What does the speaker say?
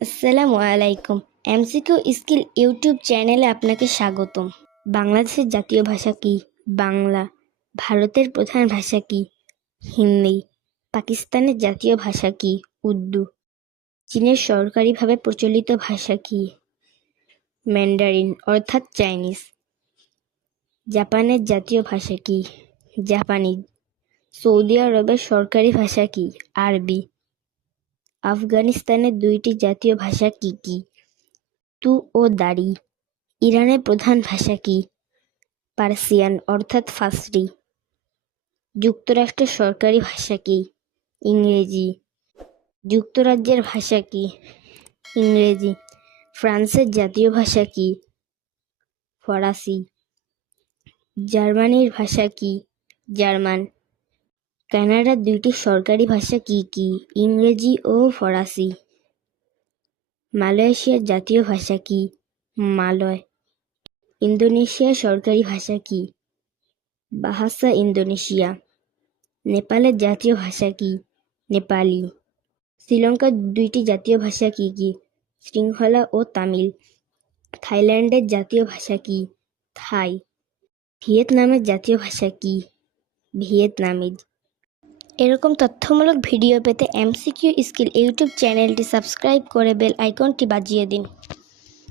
আসসালামু আলাইকুম। MCQ skill YouTube চ্যানেলে আপনাকে স্বাগতম। বাংলাদেশের জাতীয় ভাষা কি? বাংলা। ভারতের প্রধান ভাষা কি? হিন্দি। পাকিস্তানের জাতীয় ভাষা কি? উর্দু। চীনের সরকারিভাবে প্রচলিত ভাষা কি? ম্যান্ডারিন অর্থাৎ চাইনিজ। জাপানের জাতীয় ভাষা কি? জাপানিজ। সৌদি আরবের সরকারি ভাষা কি? আরবি। আফগানিস্তানের দুইটি জাতীয় ভাষা কি কি? তু ও দারি। ইরানের প্রধান ভাষা কি? পার্সিয়ান অর্থাৎ ফার্সি। যুক্তরাষ্ট্রের সরকারি ভাষা কি? ইংরেজি। যুক্তরাজ্যের ভাষা কি? ইংরেজি। ফ্রান্সের জাতীয় ভাষা কি? ফরাসি। জার্মানির ভাষা কি? জার্মান। কানাডার দুইটি সরকারি ভাষা কি কি? ইংরেজি ও ফরাসি। মালয়েশিয়ার জাতীয় ভাষা কি? মালয়। ইন্দোনেশিয়ার সরকারি ভাষা কি? বাহাসা ইন্দোনেশিয়া। নেপালের জাতীয় ভাষা কি? নেপালি। শ্রীলঙ্কার দুইটি জাতীয় ভাষা কি কি? সিংহলা ও তামিল। থাইল্যান্ডের জাতীয় ভাষা কি? থাই। ভিয়েতনামের জাতীয় ভাষা কি? ভিয়েতনামিজ। এরকম তথ্যমূলক ভিডিও পেতে এমসিকিউ স্কিল ইউটিউব চ্যানেলটি সাবস্ক্রাইব করে বেল আইকনটি বাজিয়ে দিন।